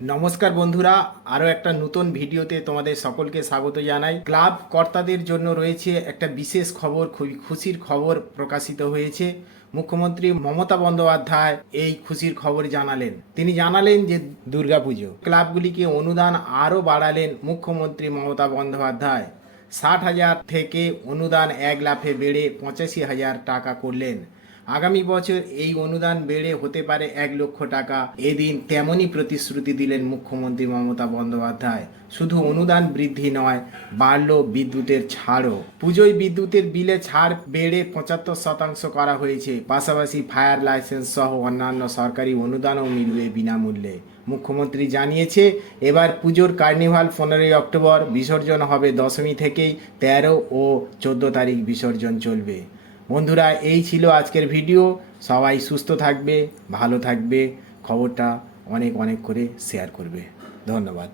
নমস্কার বন্ধুরা, আরও একটা নতুন ভিডিওতে তোমাদের সকলকে স্বাগত জানাই। ক্লাব কর্তাদের জন্য রয়েছে একটা বিশেষ খবর, খুবই খুশির খবর প্রকাশিত হয়েছে। মুখ্যমন্ত্রী মমতা বন্দ্যোপাধ্যায় এই খুশির খবর জানালেন। তিনি জানালেন যে দুর্গাপুজো ক্লাবগুলিকে অনুদান আরও বাড়ালেন মুখ্যমন্ত্রী মমতা বন্দ্যোপাধ্যায়। 60,000 থেকে অনুদান 1 লাফে বেড়ে 85,000 টাকা করলেন। আগামী বছর এই অনুদান বেড়ে হতে পারে 1 লক্ষ টাকা। এদিন তেমনই প্রতিশ্রুতি দিলেন মুখ্যমন্ত্রী মমতা বন্দ্যোপাধ্যায়। শুধু অনুদান বৃদ্ধি নয়, বাড়ল বিদ্যুতের ছাড়ও। পুজোয় বিদ্যুতের বিলে ছাড় বেড়ে 75% করা হয়েছে। পাশাপাশি ফায়ার লাইসেন্স সহ অন্যান্য সরকারি অনুদানও মিলবে বিনামূল্যে। মুখ্যমন্ত্রী জানিয়েছে, এবার পুজোর কার্নিভাল 15ই অক্টোবর, বিসর্জন হবে দশমী থেকেই, 13 ও 14 তারিখ বিসর্জন চলবে। বন্ধুরা, এই ছিল আজকের ভিডিও। সবাই সুস্থ থাকবে, ভালো থাকবে, খবরটা অনেক অনেক করে শেয়ার করবে। ধন্যবাদ।